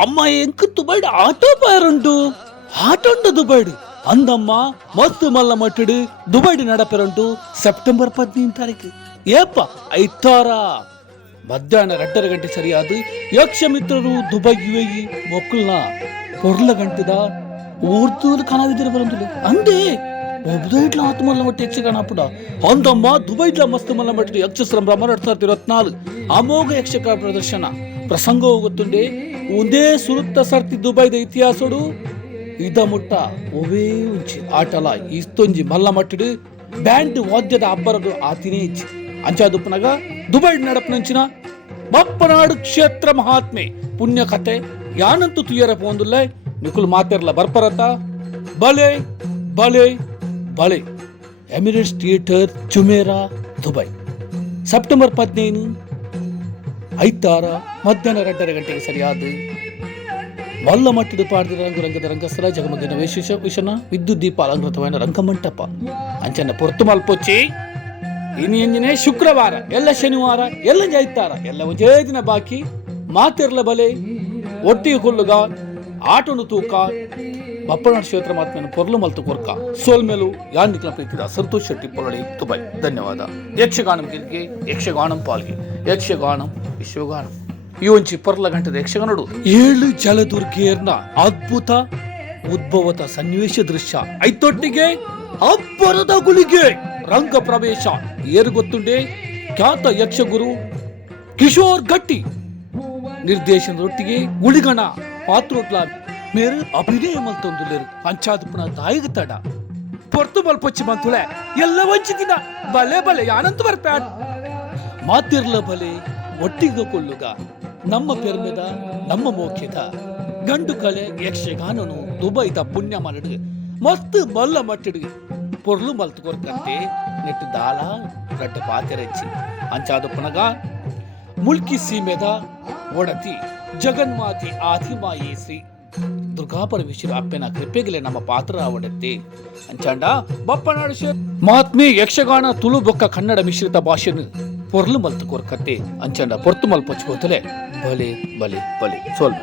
ಅಮ್ಮ ಎಂಕ್ ದುಬೈಡ್ ಆಟೋ ಪಾರುಂಟು ಆಟೋಂಡು ದುಬೈಡ್ అందమ్మ మస్తు మల్ల మట్టుడు దుబాయ్ నడపరంటూ ಸೆಪ್ಟೆಂಬರ್ 15 ತಾರೀಕು ಏಪ್ಪ ಐತಾರ ಮಧ್ಯಾಹ್ನ 2:30 ಗಂಟೆ ಸರಿಯಾದ ಯಕ್ಷ ಮಿತ್ರರು ದುಬೈಗೆ ಹೋಗಿ ಮಕ್ಕಳನ್ನ ಪೊರ್ಲ ಗಂಟೆದ ಊರ್ದೂರು ಕಲಾವಿದರು ಬರಂದಿಲ್ಲ ಅಂದೇ ಒಬ್ಬ ಆತು ಮಲ್ಲ ಮಟ್ಟ ಯಕ್ಷಗಾನ ಅಪ್ಪಡ ಅಂದಮ್ಮ ದುಬೈಡ್ಲ ಮಸ್ತ್ ಮಲ್ಲ ಮಟ್ಟ ಯಕ್ಷ ಸಂಭ್ರಮ 2024 ಅಮೋಘ ಯಕ್ಷಗಾನ ಪ್ರದರ್ಶನ ಪ್ರಸಂಗ ಹೋಗುತ್ತುಂಡೆ ಒಂದೇ ಸುರುತ್ತ ಸರ್ತಿ ದುಬೈದ ಇತಿಹಾಸಡು ಇದ ಮುಟ್ಟ ಒವೇ ಉಂಚಿ ಆಟಲ ಇಸ್ತೊಂಜಿ ಮಲ್ಲ ಮಟ್ಟಡು ಬ್ಯಾಂಡ್ ವಾದ್ಯದ ಅಬ್ಬರದು ಆತಿನೇ ಇಚ್ಚಿ ಅಂಚಾದುಪ್ಪನಾಗ ದುಬೈ ನಡಪನಂಚಿನ ಬಪ್ಪನಾಡು ಕ್ಷೇತ್ರ ಮಹಾತ್ಮೆ ಪುಣ್ಯ ಕಥೆ ಯಾನಂತೂ ತುಯ್ಯರ ಪೋಂದುಲ್ಲ ನಿಕುಲ್ ಮಾತೆರ್ಲ ಬರ್ಪರತ ಬಲೆ ಬಲೆ ಬಲೆ ಎಮಿರೇಟ್ಸ್ ಥಿಯೇಟರ್ ಜುಮೇರಾ ದುಬೈ ಸೆಪ್ಟೆಂಬರ್ 15 ಐತಾರ ಮಧ್ಯಾಹ್ನ 2:30 ಗಂಟೆಗೆ ಸರಿಯಾದ ಮಲ್ಲ ಮಟ್ಟದ ಪಾಡಿದ ರಂಗರಂಗದ ರಂಗಸ್ಥಳ ಜಗಮಗಿನ ವಿಶೇಷ ವಿದ್ಯುತ್ ದೀಪ ಅಲಂಕೃತವಾದ ರಂಗಮಂಟಪ ಅಂಚನ ಪೊರ್ತು ಮಲ್ಪೊಚ್ಚಿ ಇನ್ನು ಎಂಜಿನೇ ಶುಕ್ರವಾರ ಎಲ್ಲ ಶನಿವಾರ ಎಲ್ಲ ಜೈತಾರ ಎಲ್ಲ ಒಂದೇ ದಿನ ಬಾಕಿ ಮಾತಿರ್ಲ ಬಲೆ ಒಟ್ಟಿಗೆ ಕೊಲ್ಲುಗ ಆಟೋನು ತೂಕ ಬಪ್ಪನಾಡು ಕ್ಷೇತ್ರ ಮಾತ್ಮೇನು ಪೊರ್ಲು ಮಲ್ತು ಕೊರ್ಕ ಸೋಲ್ಮೇಲು ಯಾನ್ನಿಕ್ಲ ಪ್ರೀತಿದ ಸಂತೋಷ್ ಶೆಟ್ಟಿ ಪೊರಳಿ ದುಬೈ ಧನ್ಯವಾದ ಯಕ್ಷಗಾನಂ ಗಿರ್ಗೆ ಯಕ್ಷಗಾನಂ ಪಾಲ್ಗೆ ಯಕ್ಷಗಾನಂ ವಿಶ್ವಗಾನಂ ಈ ಒಂಚಿ ಪರ್ಲ ಗಂಟದ ಯಕ್ಷಗಾನಡು 7 ಜಲದುರ್ಗಿಯರ್ನ ಅದ್ಭುತ ಉದ್ಭವದ ಸನ್ನಿವೇಶ ದೃಶ್ಯ ಐತೊಟ್ಟಿಗೆ ಅಬ್ಬರದ ಗುಳಿಗೆ ರಂಗ ಪ್ರವೇಶ ಏರು ಗೊತ್ತುಂಡೆ ಖ್ಯಾತ ಯಕ್ಷಗುರು ಕಿಶೋರ್ ಗಟ್ಟಿ ನಿರ್ದೇಶನದೊಟ್ಟಿಗೆ ಗುಳಿಗಣ ಪಾತ್ರೋಟ್ಲ ಮೇರು ಅಭಿನಯ ಮಲ್ತೊಂದುಲ್ಲೇರು ಅಂಚಾದುಪ್ಪನ ತಾಯಿಗೆ ತಡ ಪೊರ್ತು ಮಲ್ಪೊಚ್ಚಿ ಮಂತುಳೆ ಎಲ್ಲ ವಂಚಿತಿನ ಬಲೆ ಬಲೆ ಯಾನಂತ ಬರ್ಪ್ಯಾಡ್ ಮಾತಿರ್ಲ ಬಲೆ ಒಟ್ಟಿಗೆ ಕೊಳ್ಳುಗ ನಮ್ಮ ಪೆರ್ಮೆದ ನಮ್ಮ ಮೋಖ್ಯದ ಗಂಡು ಕಲೆ ಯಕ್ಷಗಾನನು ದುಬೈದ ಪುಣ್ಯ ಮರಡು ಮಸ್ತ್ ಮಲ್ಲ ಮಟ್ಟಿಡು ಪೊರ್ಲು ಮಲ್ತು ಕೊರ್ಕಂತೆ ನೆಟ್ಟು ದಾಲ ಗಡ್ಡ ಪಾತೆರಚ್ಚಿ ಅಂಚಾದುಪ್ಪನಗ ಮುಲ್ಕಿ ಸೀಮೆದ ಒಡತಿ ಜಗನ್ಮಾತಿ ಆದಿಮಾಯಿ ಶ್ರೀ ದುರ್ಗಾಪರಮೇಶ್ವರಿ ಅಪ್ಪನ ಕೃಪೆಗಲೆ ನಮ್ಮ ಪಾತ್ರ ಅವಡತ್ತೆ ಅಂಚಾಂಡ ಬಪ್ಪನಾಡು ಮಹಾತ್ಮೆ ಯಕ್ಷಗಾನ ತುಳು ಬೊಕ್ಕ ಕನ್ನಡ ಮಿಶ್ರಿತ ಭಾಷೆನು ಪೊರ್ಲು ಮಲ್ತು ಕೊರ್ಕತ್ತೆ ಅಂಚಾಂಡ ಪೊರ್ತು ಮಲ್ಪೊಚ್ಕೋತಲೆ ಬಲೆ ಬಲೆ ಬಲೆ ಸೋಲ್ಮ